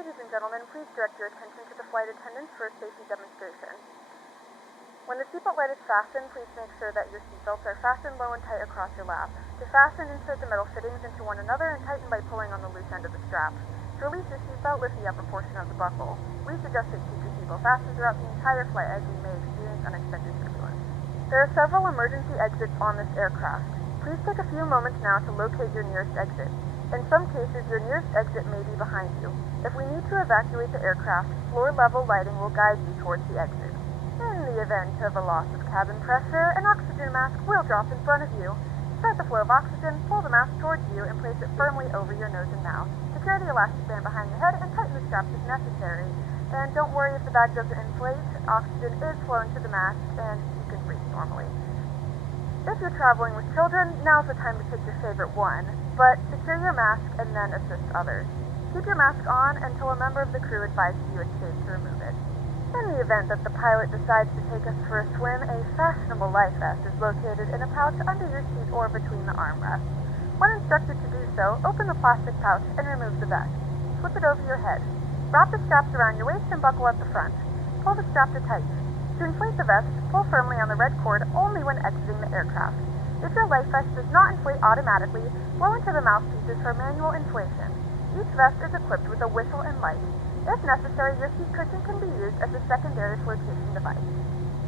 Ladies and gentlemen, please direct your attention to the flight attendants for a safety demonstration. When the seatbelt light is fastened, please make sure that your seatbelts are fastened low and tight across your lap. To fasten, insert the metal fittings into one another and tighten by pulling on the loose end of the strap. To release your seatbelt, lift the upper portion of the buckle. We suggest that you keep your seatbelt fastened throughout the entire flight, as we may experience unexpected turbulence. There are several emergency exits on this aircraft. Please take a few moments now to locate your nearest exit. In some cases, your nearest exit may be behind you. If we need to evacuate the aircraft, floor-level lighting will guide you towards the exit. In the event of a loss of cabin pressure, an oxygen mask will drop in front of you. Start the flow of oxygen, pull the mask towards you, and place it firmly over your nose and mouth. Secure the elastic band behind your head and tighten the straps if necessary. And don't worry if the bag doesn't inflate. Oxygen is flowing to the mask, and you can breathe normally. If you're traveling with children, now's the time to pick your favorite one, but secure your mask and then assist others. Keep your mask on until a member of the crew advises you it's safe to remove it. In the event that the pilot decides to take us for a swim, a fashionable life vest is located in a pouch under your seat or between the armrests. When instructed to do so, open the plastic pouch and remove the vest. Slip it over your head. Wrap the straps around your waist and buckle at the front. Pull the strap to tighten. To inflate the vest, pull firmly on the red cord only when exiting the aircraft. If your life vest does not inflate automatically, blow into the mouthpieces for manual inflation. Each vest is equipped with a whistle and light. If necessary, your seat cushion can be used as a secondary flotation device.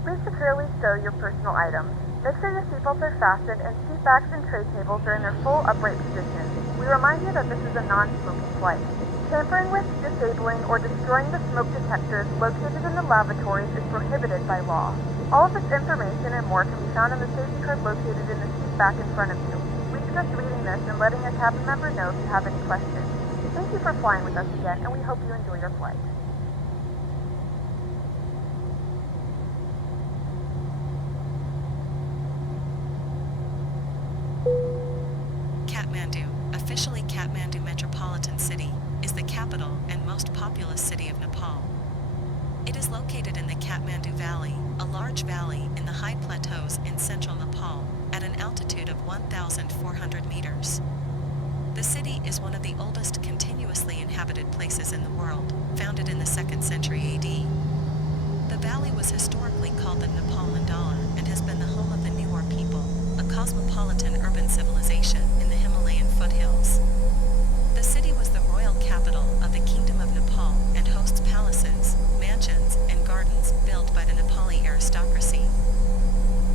Please securely stow your personal items. Make sure your seatbelts are fastened and seat backs and tray tables are in their full upright position. We remind you that this is a non-smoking flight. Tampering with, disabling, or destroying the smoke detectors located in the lavatories is prohibited by law. All of this information and more can be found in the safety card located in the seat back in front of you. We suggest reading this and letting a cabin member know if you have any questions. Thank you for flying with us again, and we hope you enjoy your flight. Kathmandu, officially Kathmandu Metropolitan City, is the capital and most populous city of Nepal. It is located in the Kathmandu Valley, a large valley in the high plateaus in central Nepal, at an altitude of 1,400 meters. The city is one of the oldest continuously inhabited places in the world, founded in the 2nd century AD. The valley was historically called the Nepal Mandala and has been the home of the Newar people, a cosmopolitan urban civilization in the Himalayan foothills. The city was the royal capital of the Kingdom of Nepal and hosts palaces, mansions, and gardens built by the Nepali aristocracy.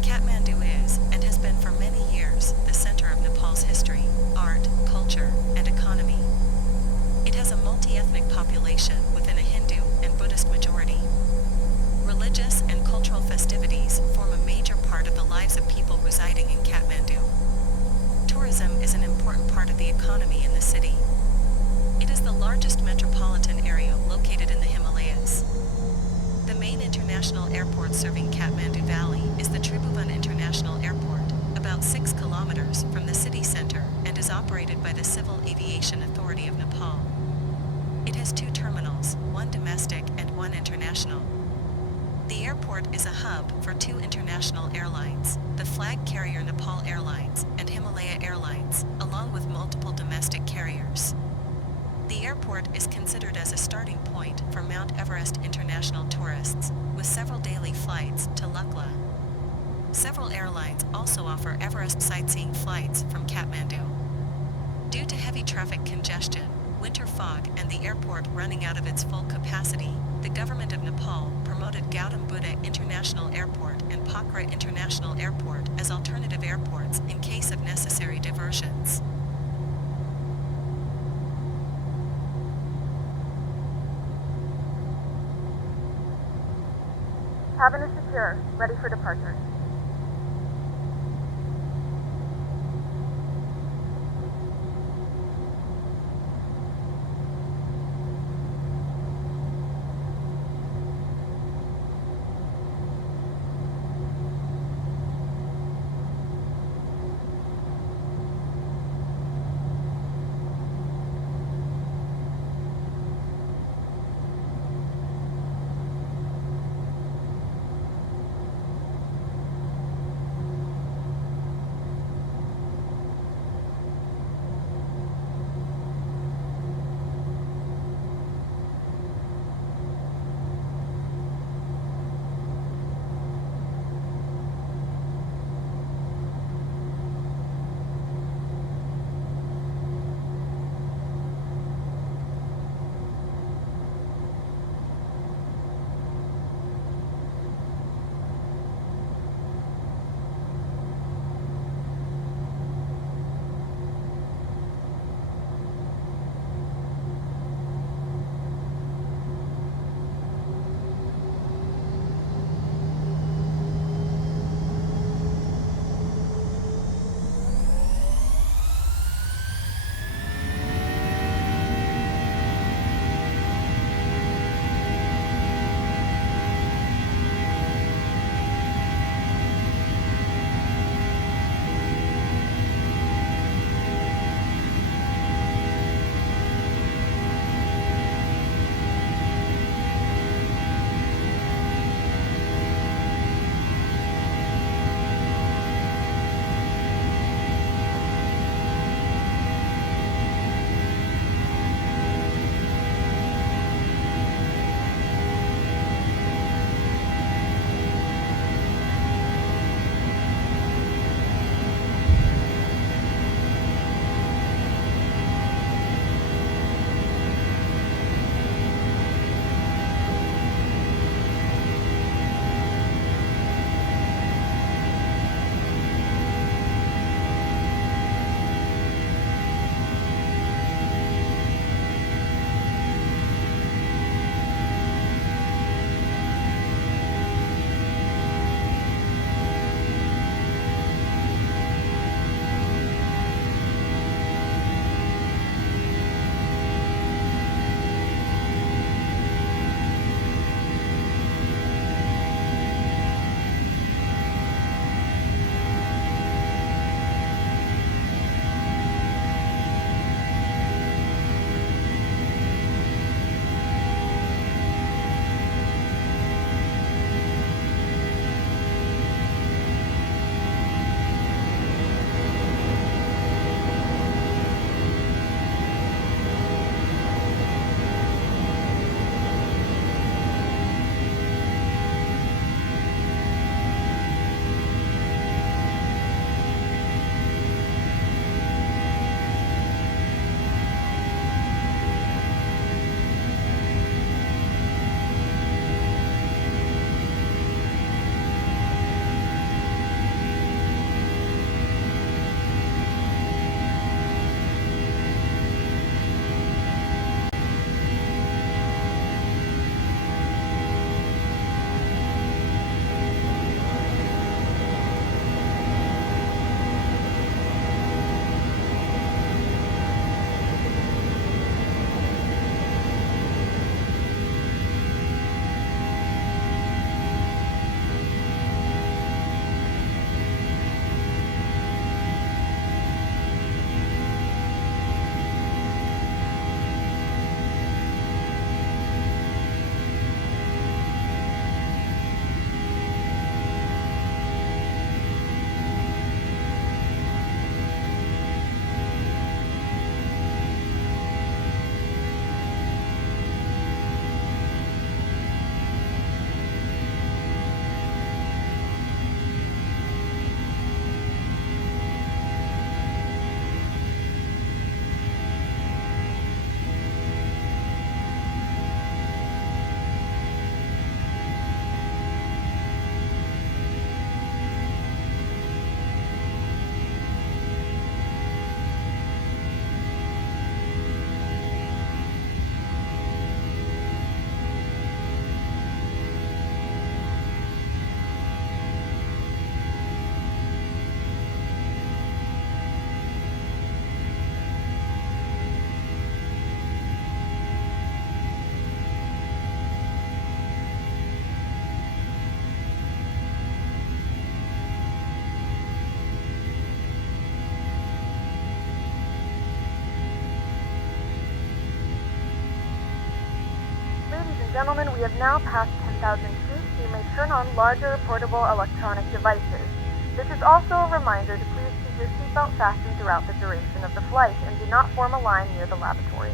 Kathmandu is, and has been for many years, the center of Nepal's history, art, culture, and economy. It has a multi-ethnic population within a Hindu and Buddhist majority. Religious and cultural festivities form a major part of the lives of people residing in Kathmandu. Tourism is an important part of the economy in the city. It is the largest metropolitan area located in the Himalayas. The main international airport serving Kathmandu Valley is the Tribhuvan International Airport, about 6 kilometers from the city center, and is operated by the Civil Aviation Authority of Nepal. It has 2 terminals, one domestic and one international. The airport is a hub for 2 international airlines, the flag carrier Nepal Airlines and Himalaya Airlines, along with multiple domestic carriers. The airport is considered as a starting point for Mount Everest international tourists, with several daily flights to Lukla. Several airlines also offer Everest sightseeing flights from Kathmandu. Due to heavy traffic congestion, winter fog, and the airport running out of its full capacity, the government of Nepal promoted Gautam Buddha International Airport and Pokhara International Airport as alternative airports in case of necessary diversions. Cabin is secure, ready for departure. gentlemen, we have now passed 10,000 feet. You may turn on larger portable electronic devices. This is also a reminder to please keep your seatbelt fastened throughout the duration of the flight and do not form a line near the lavatory.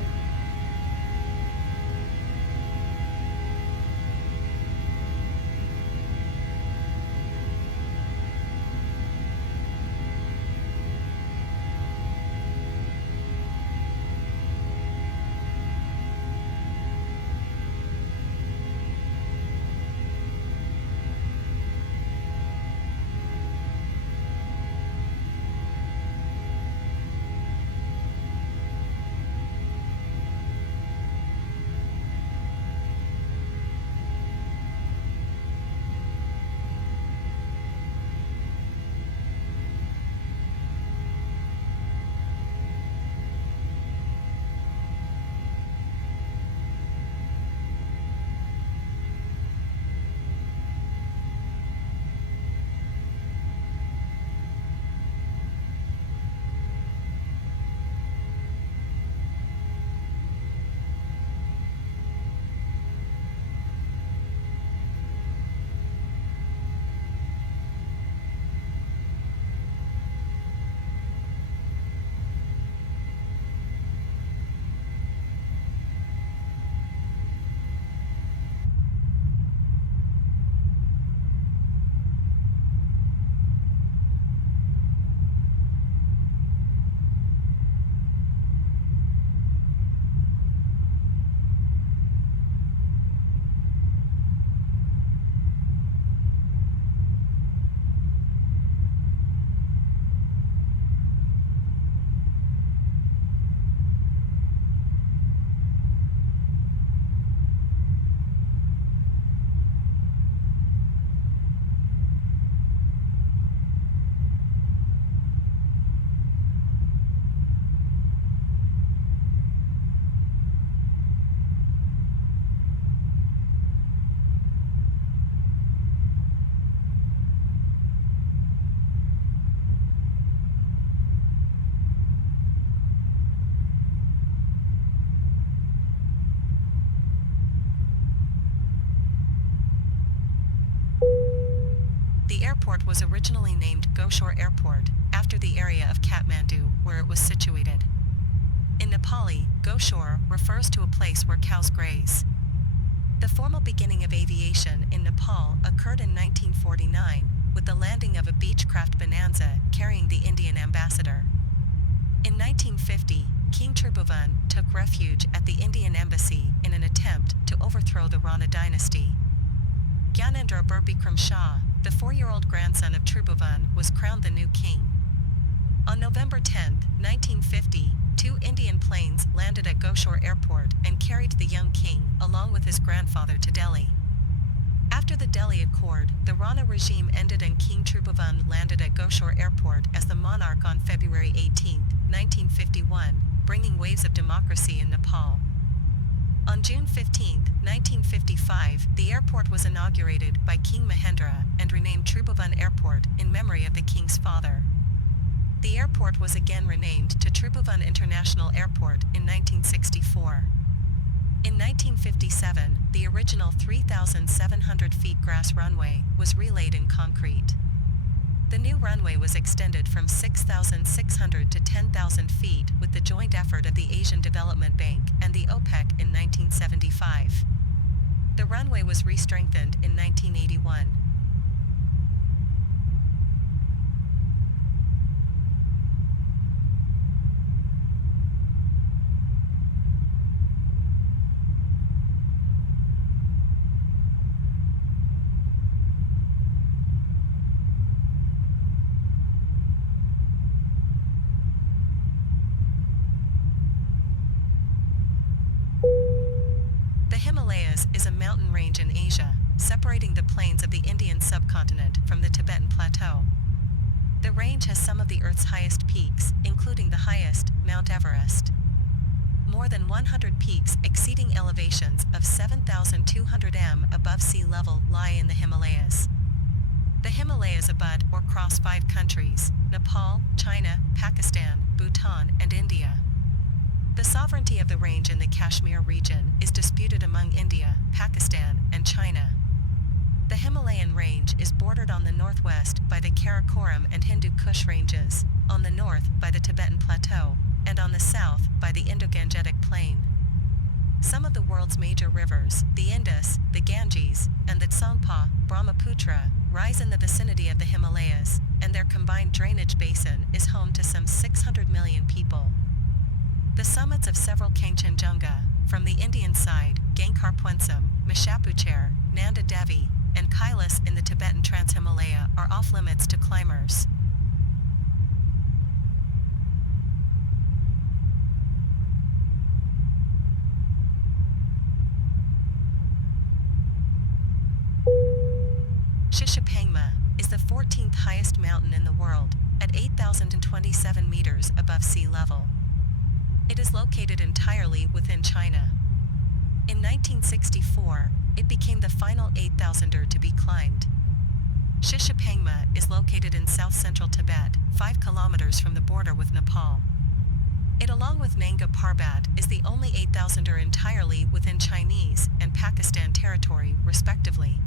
The airport was originally named Goshore Airport, after the area of Kathmandu where it was situated. In Nepali, Goshore refers to a place where cows graze. The formal beginning of aviation in Nepal occurred in 1949, with the landing of a Beechcraft Bonanza carrying the Indian ambassador. In 1950, King Tribhuvan took refuge at the Indian embassy in an attempt to overthrow the Rana dynasty. Gyanendra Birbikram Shah, the 4-year-old grandson of Tribhuvan, was crowned the new king. On November 10, 1950, 2 Indian planes landed at Goshore Airport and carried the young king, along with his grandfather, to Delhi. After the Delhi Accord, the Rana regime ended and King Tribhuvan landed at Goshore Airport as the monarch on February 18, 1951, bringing waves of democracy in Nepal. On June 15, 1955, the airport was inaugurated by King Mahendra and renamed Tribhuvan Airport in memory of the king's father. The airport was again renamed to Tribhuvan International Airport in 1964. In 1957, the original 3,700 feet grass runway was relaid in concrete. The new runway was extended from 6,600 to 10,000 feet with the joint effort of the Asian Development Bank and the OPEC in 1975. The runway was re-strengthened in 1981. The Himalayas is a mountain range in Asia, separating the plains of the Indian subcontinent from the Tibetan Plateau. The range has some of the Earth's highest peaks, including the highest, Mount Everest. More than 100 peaks exceeding elevations of 7,200 m above sea level lie in the Himalayas. The Himalayas abut or cross 5 countries: Nepal, China, Pakistan, Bhutan, and India. The sovereignty of the range in the Kashmir region is disputed among India, Pakistan, and China. The Himalayan range is bordered on the northwest by the Karakoram and Hindu Kush ranges, on the north by the Tibetan Plateau, and on the south by the Indo-Gangetic Plain. Some of the world's major rivers, the Indus, the Ganges, and the Tsongpa, Brahmaputra, rise in the vicinity of the Himalayas, and their combined drainage basin is home to some 600 million people. The summits of several Kangchenjunga, from the Indian side, Gangkar-Puensum, Mishapucher, Nanda Devi, and Kailas in the Tibetan Trans-Himalaya are off-limits to climbers. Shishapangma is the 14th highest mountain in the world, at 8,027 meters above sea level. It is located entirely within China. In 1964, it became the final 8,000er to be climbed. Shishapangma is located in south-central Tibet, 5 kilometers from the border with Nepal. It, along with Nanga Parbat, is the only 8,000er entirely within Chinese and Pakistan territory, respectively.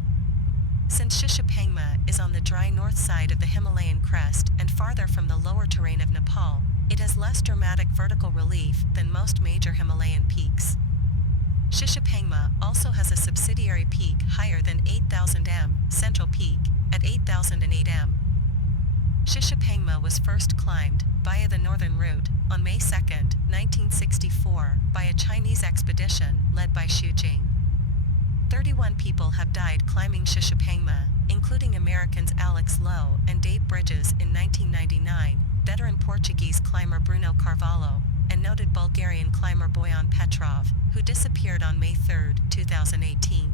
Since Shishapangma is on the dry north side of the Himalayan crest and farther from the lower terrain of Nepal, it has less dramatic vertical relief than most major Himalayan peaks. Shishapangma also has a subsidiary peak higher than 8,000 m, Central Peak, at 8,008 m. Shishapangma was first climbed, via the northern route, on May 2, 1964, by a Chinese expedition led by Xu Jing. 31 people have died climbing Shishapangma, including Americans Alex Lowe and Dave Bridges in 1999, veteran Portuguese climber Bruno Carvalho, and noted Bulgarian climber Boyan Petrov, who disappeared on May 3, 2018.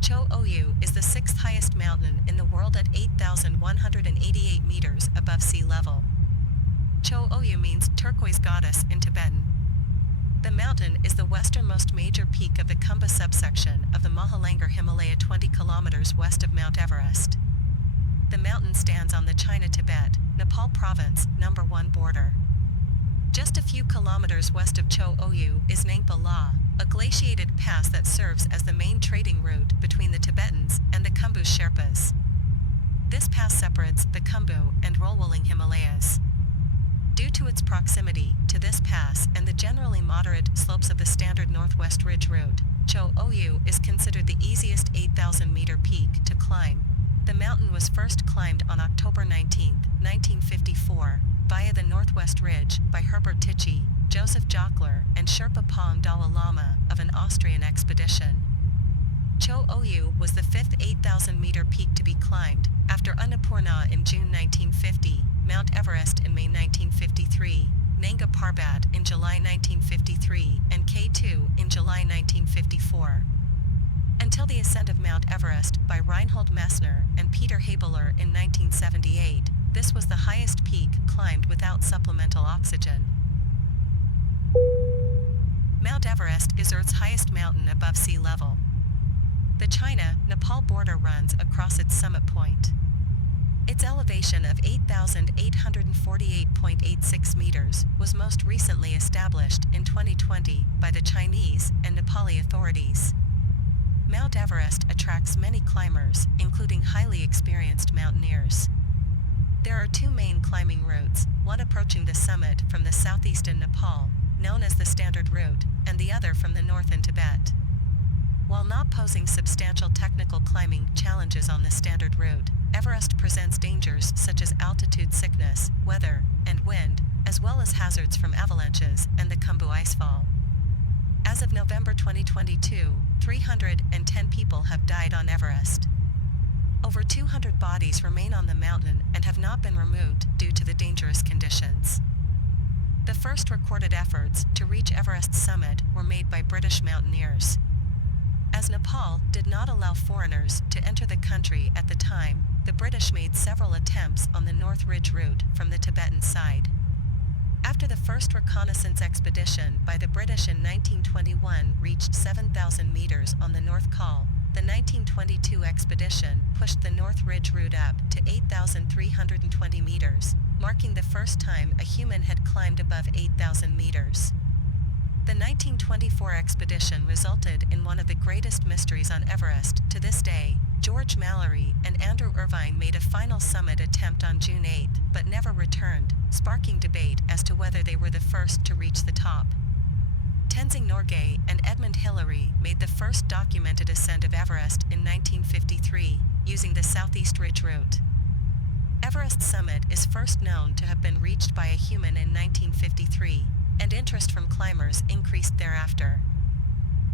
Cho Oyu is the sixth highest mountain in the world at 8,188 meters above sea level. Cho Oyu means turquoise goddess in Tibetan. The mountain is the westernmost major peak of the Khumbu subsection of the Mahalangur Himalaya 20 kilometers west of Mount Everest. The mountain stands on the China-Tibet, Nepal province, No. 1 border. Just a few kilometers west of Cho Oyu is Nangpa La, a glaciated pass that serves as the main trading route between the Tibetans and the Khumbu Sherpas. This pass separates the Khumbu and Rolwilling Himalayas. Due to its proximity to this pass and the generally moderate slopes of the standard Northwest Ridge route, Cho Oyu is considered the easiest 8,000-meter peak to climb. The mountain was first climbed on October 19, 1954, via the Northwest Ridge by Herbert Tichy, Joseph Jockler, and Sherpa Pong Dalai Lama of an Austrian expedition. Cho Oyu was the fifth 8,000-meter peak to be climbed, after Annapurna in June 1950, Mount Everest in May 1953, Nanga Parbat in July 1953, and K2 in July 1954. Until the ascent of Mount Everest by Reinhold Messner and Peter Habeler in 1978, this was the highest peak climbed without supplemental oxygen. Mount Everest is Earth's highest mountain above sea level. The China-Nepal border runs across its summit point. Its elevation of 8,848.86 meters was most recently established in 2020 by the Chinese and Nepali authorities. Mount Everest attracts many climbers, including highly experienced mountaineers. There are two main climbing routes, one approaching the summit from the southeast in Nepal, known as the Standard Route, and the other from the north in Tibet. While not posing substantial technical climbing challenges on the Standard Route, Everest presents dangers such as altitude sickness, weather, and wind, as well as hazards from avalanches and the Khumbu icefall. As of November 2022, 310 people have died on Everest. Over 200 bodies remain on the mountain and have not been removed due to the dangerous conditions. The first recorded efforts to reach Everest's summit were made by British mountaineers. As Nepal did not allow foreigners to enter the country at the time, the British made several attempts on the North Ridge route from the Tibetan side. After the first reconnaissance expedition by the British in 1921 reached 7,000 meters on the North Col, the 1922 expedition pushed the North Ridge route up to 8,320 meters, marking the first time a human had climbed above 8,000 meters. The 1924 expedition resulted in one of the greatest mysteries on Everest to this day. George Mallory and Andrew Irvine made a final summit attempt on June 8, but never returned, sparking debate as to whether they were the first to reach the top. Tenzing Norgay and Edmund Hillary made the first documented ascent of Everest in 1953, using the Southeast Ridge route. Everest's summit is first known to have been reached by a human in 1953, and interest from climbers increased thereafter.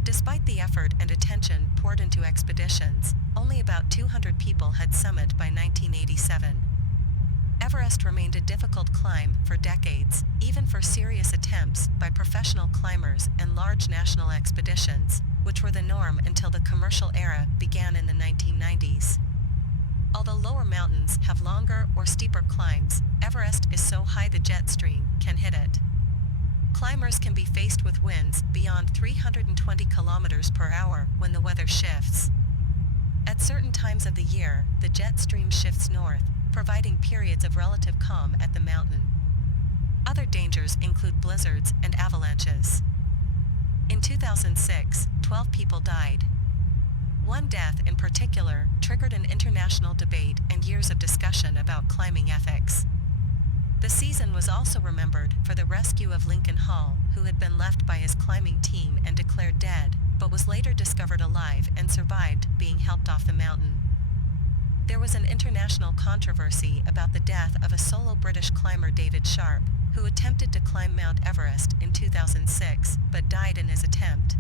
Despite the effort and attention poured into expeditions, only about 200 people had summit by 1987. Everest remained a difficult climb for decades, even for serious attempts by professional climbers and large national expeditions, which were the norm until the commercial era began in the 1990s. Although lower mountains have longer or steeper climbs, Everest is so high the jet stream can hit it. Climbers can be faced with winds beyond 320 kilometers per hour when the weather shifts. At certain times of the year, the jet stream shifts north, providing periods of relative calm at the mountain. Other dangers include blizzards and avalanches. In 2006, 12 people died. One death in particular triggered an international debate and years of discussion about climbing ethics. The season was also remembered for the rescue of Lincoln Hall, who had been left by his climbing team and declared dead, but was later discovered alive and survived being helped off the mountain. There was an international controversy about the death of a solo British climber David Sharp, who attempted to climb Mount Everest in 2006 but died in his attempt.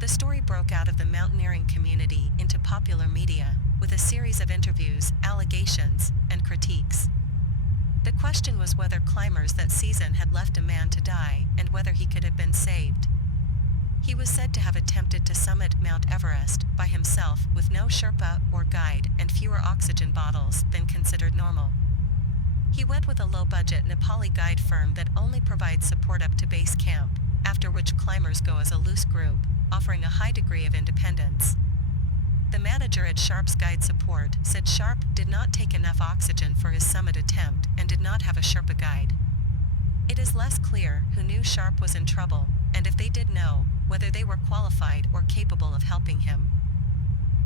The story broke out of the mountaineering community into popular media, with a series of interviews, allegations, and critiques. The question was whether climbers that season had left a man to die and whether he could have been saved. He was said to have attempted to summit Mount Everest by himself with no Sherpa or guide and fewer oxygen bottles than considered normal. He went with a low-budget Nepali guide firm that only provides support up to base camp, after which climbers go as a loose group, offering a high degree of independence. The manager at Sharp's guide support said Sharp did not take enough oxygen for his summit attempt and did not have a Sherpa guide. It is less clear who knew Sharp was in trouble, and if they did know, whether they were qualified or capable of helping him.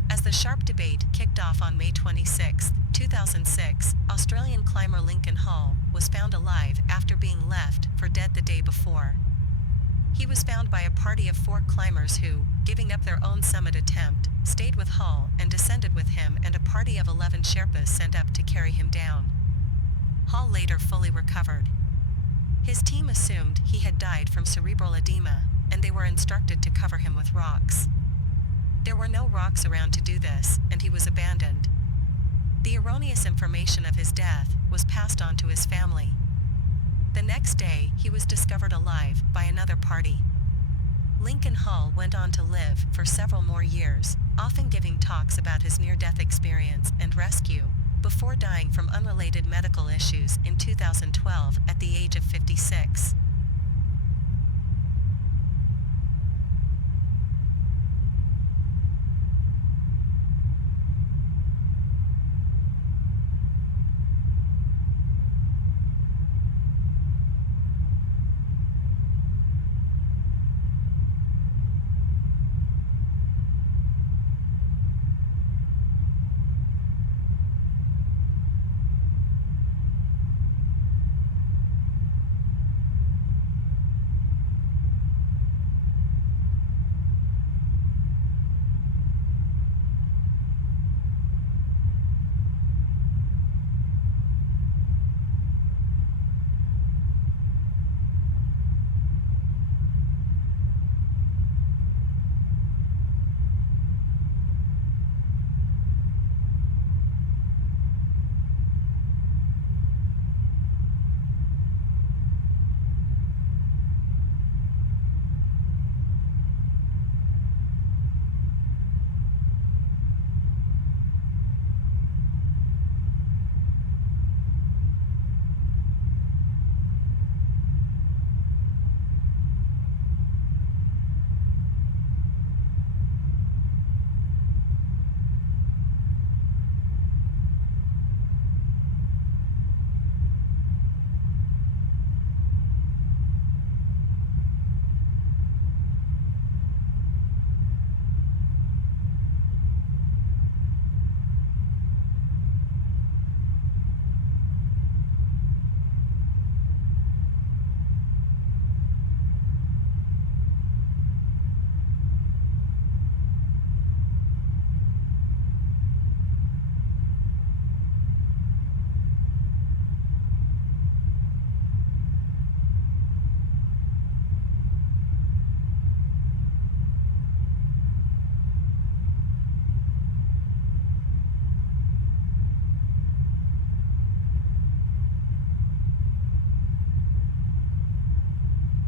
As the Sharp debate kicked off on May 26, 2006, Australian climber Lincoln Hall was found alive after being left for dead the day before. He was found by a party of 4 climbers who, giving up their own summit attempt, stayed with Hall and descended with him and a party of 11 Sherpas sent up to carry him down. Hall later fully recovered. His team assumed he had died from cerebral edema, and they were instructed to cover him with rocks. There were no rocks around to do this, and he was abandoned. The erroneous information of his death was passed on to his family. The next day, he was discovered alive by another party. Lincoln Hall went on to live for several more years, often giving talks about his near-death experience and rescue, before dying from unrelated medical issues in 2012 at the age of 56.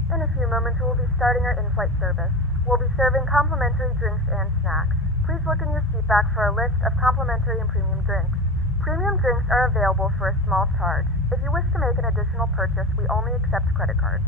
In a few moments, we will be starting our in-flight service. We'll be serving complimentary drinks and snacks. Please look in your seat back for a list of complimentary and premium drinks. Premium drinks are available for a small charge. If you wish to make an additional purchase, we only accept credit cards.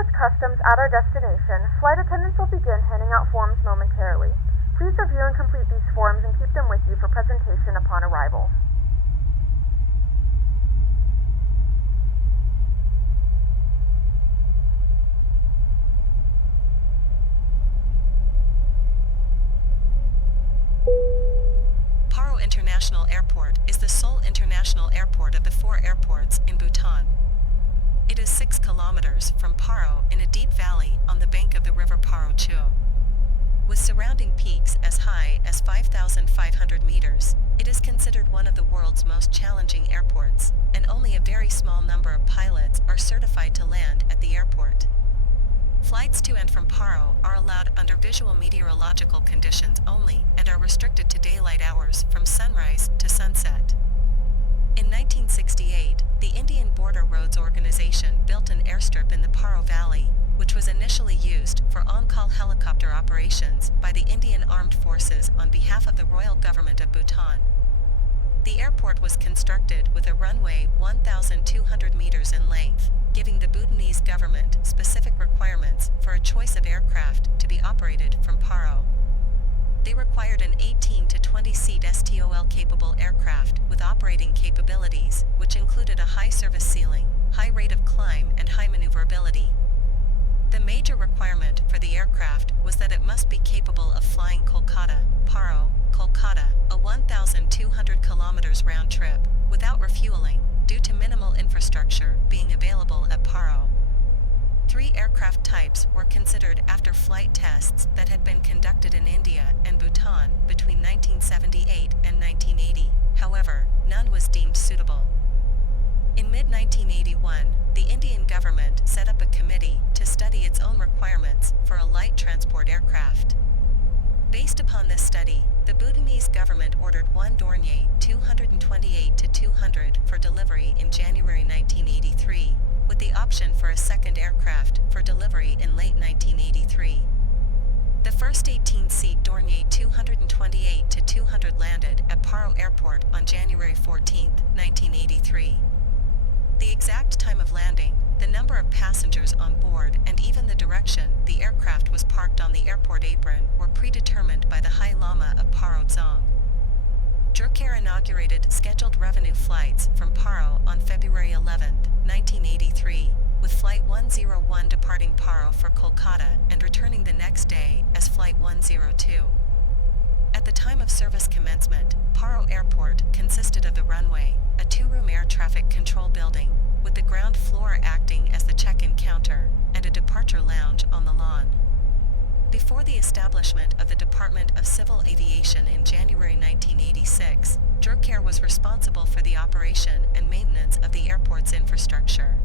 with customs at our destination, flight attendants will begin handing out forms momentarily. Please review and complete these forms and keep them with you for presentation upon arrival. Paro International Airport is the sole international airport of the 4 airports in Bhutan. It is 6 kilometers from Paro in a deep valley on the bank of the river Paro Cho. With surrounding peaks as high as 5,500 meters, it is considered one of the world's most challenging airports, and only a very small number of pilots are certified to land at the airport. Flights to and from Paro are allowed under visual meteorological conditions only and are restricted to daylight hours from sunrise to sunset. In 1968, the Indian Border Roads Organization built an airstrip in the Paro Valley, which was initially used for on-call helicopter operations by the Indian Armed Forces on behalf of the Royal Government of Bhutan. The airport was constructed with a runway 1,200 meters in length, giving the Bhutanese government specific requirements for a choice of aircraft to be operated from Paro. They required an 18 to 20-seat STOL-capable aircraft with operating capabilities, which included a high service ceiling, high rate of climb, and high maneuverability. The major requirement for the aircraft was that it must be capable of flying Kolkata, Paro, Kolkata, a 1,200 kilometers round trip, without refueling, due to minimal infrastructure being available at Paro. 3 aircraft types were considered after flight tests that had been conducted in India and Bhutan between 1978 and 1980, however, none was deemed suitable. In mid-1981, the Indian government set up a committee to study its own requirements for a light transport aircraft. Based upon this study, the Bhutanese government ordered one Dornier 228-200 for delivery in January 1983, with the option for a second aircraft for delivery in late 1983. The first 18-seat Dornier 228-200 landed at Paro Airport on January 14, 1983. The exact time of landing, the number of passengers on board, and even the direction the aircraft was parked on the airport apron were predetermined by the High Lama of Paro Dzong. Jerkair inaugurated scheduled revenue flights from Paro on February 11, 1983, with Flight 101 departing Paro for Kolkata and returning the next day as Flight 102. At the time of service commencement, Paro Airport consisted of the runway, a 2-room air traffic control building, with the ground floor acting as the check-in counter, and a departure lounge on the lawn. Before the establishment of the Department of Civil Aviation in January 1986, Jerkair was responsible for the operation and maintenance of the airport's infrastructure.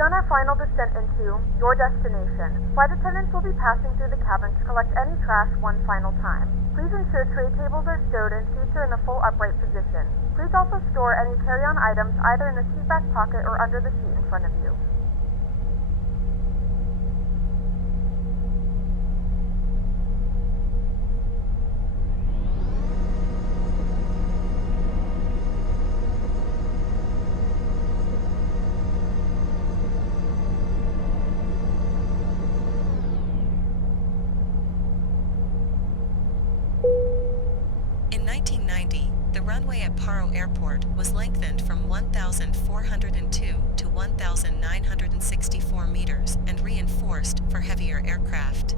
begun our final descent into your destination. Flight attendants will be passing through the cabin to collect any trash one final time. Please ensure tray tables are stowed and seats are in the full upright position. Please also store any carry-on items either in the seat back pocket or under the seat in front of you. In 1990, the runway at Paro Airport was lengthened from 1,402 to 1,964 meters and reinforced for heavier aircraft.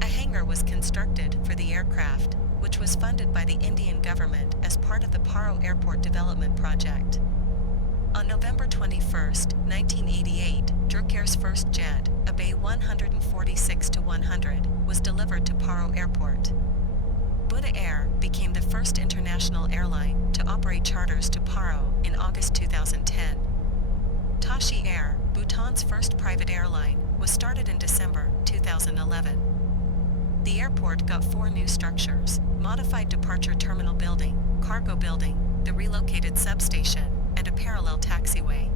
A hangar was constructed for the aircraft, which was funded by the Indian government as part of the Paro Airport Development Project. On November 21, 1988, Turkey's first jet, a B737-800, was delivered to Paro Airport. Buddha Air became the first international airline to operate charters to Paro in August 2010. Tashi Air, Bhutan's first private airline, was started in December 2011. The airport got 4 new structures: modified departure terminal building, cargo building, the relocated substation, and a parallel taxiway.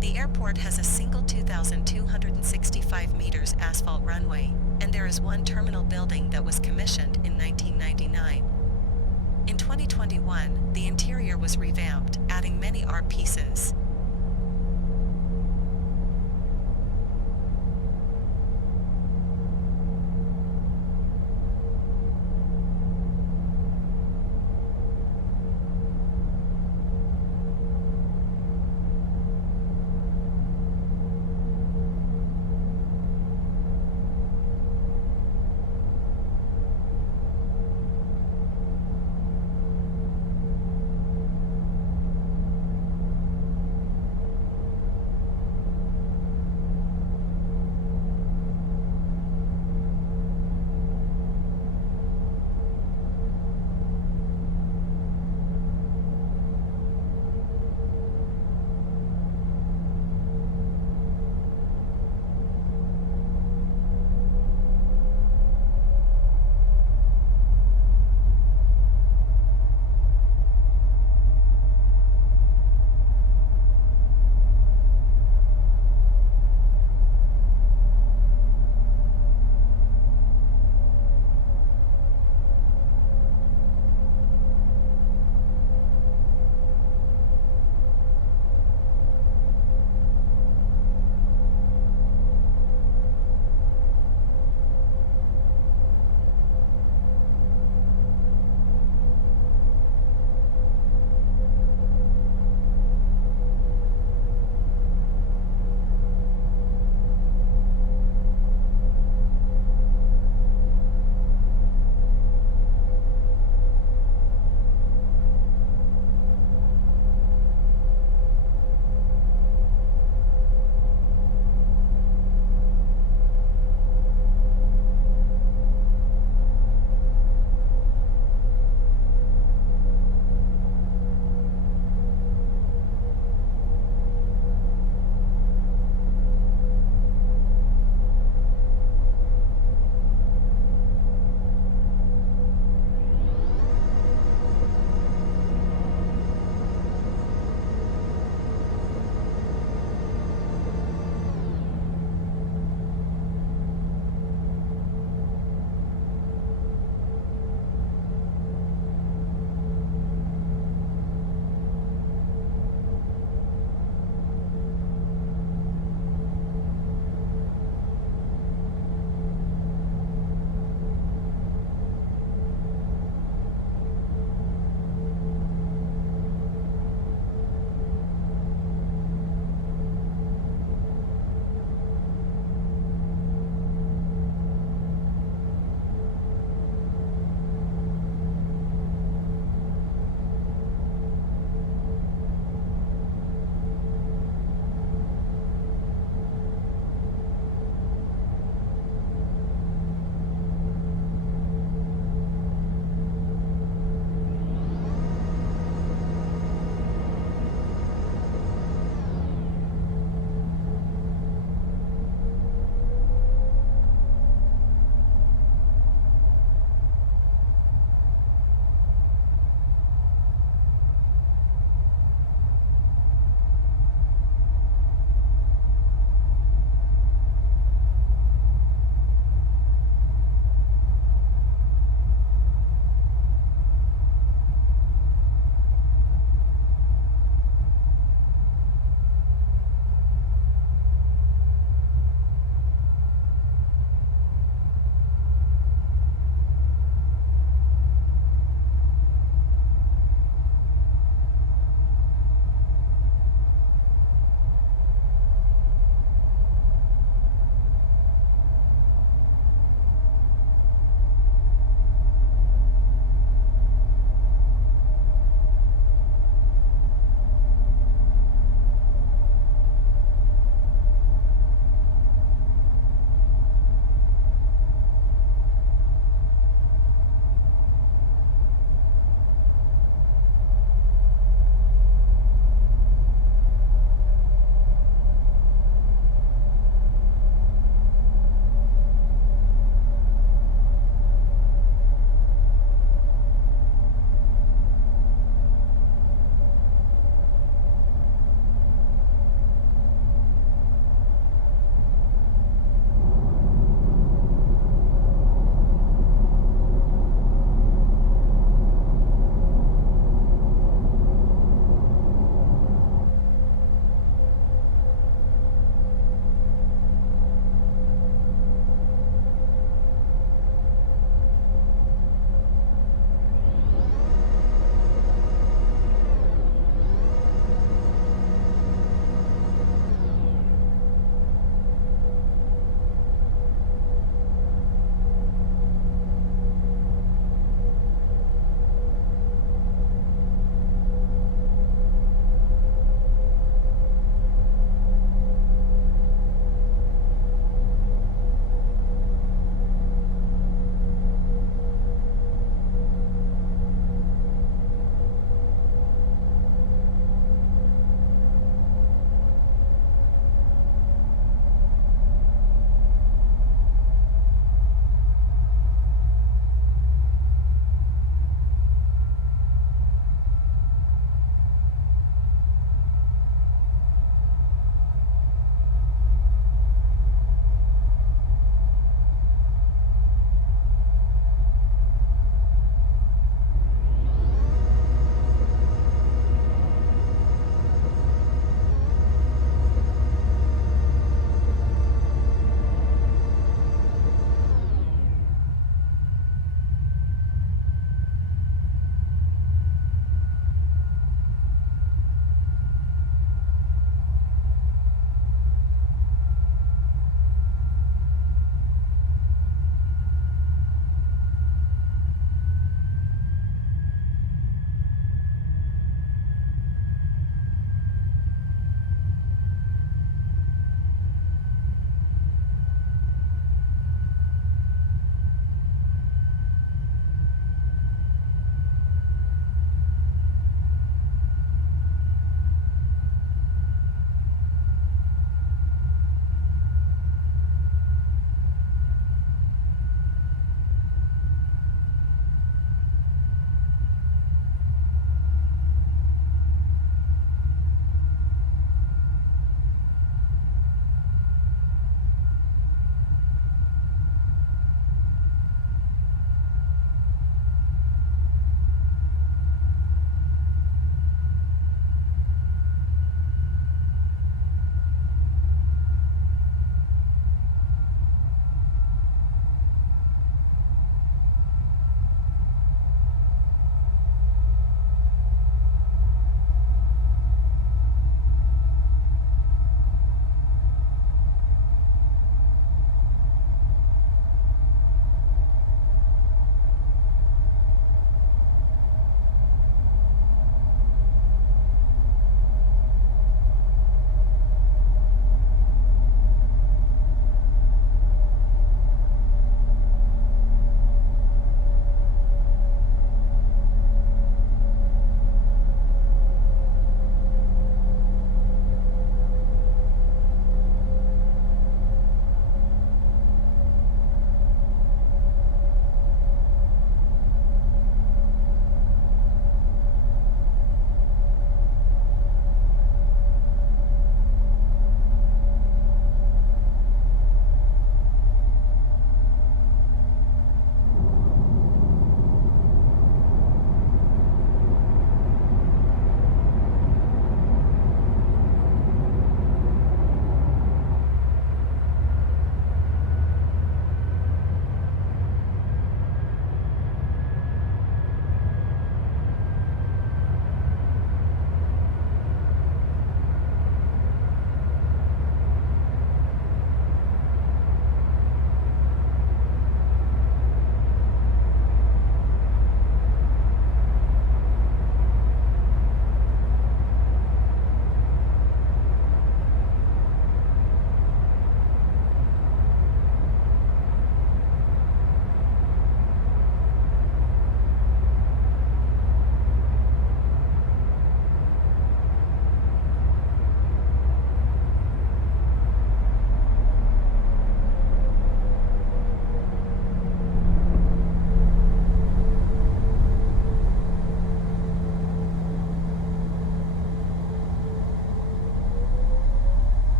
The airport has a single 2,265 meters asphalt runway, and there is one terminal building that was commissioned in 1999. In 2021, the interior was revamped, adding many art pieces.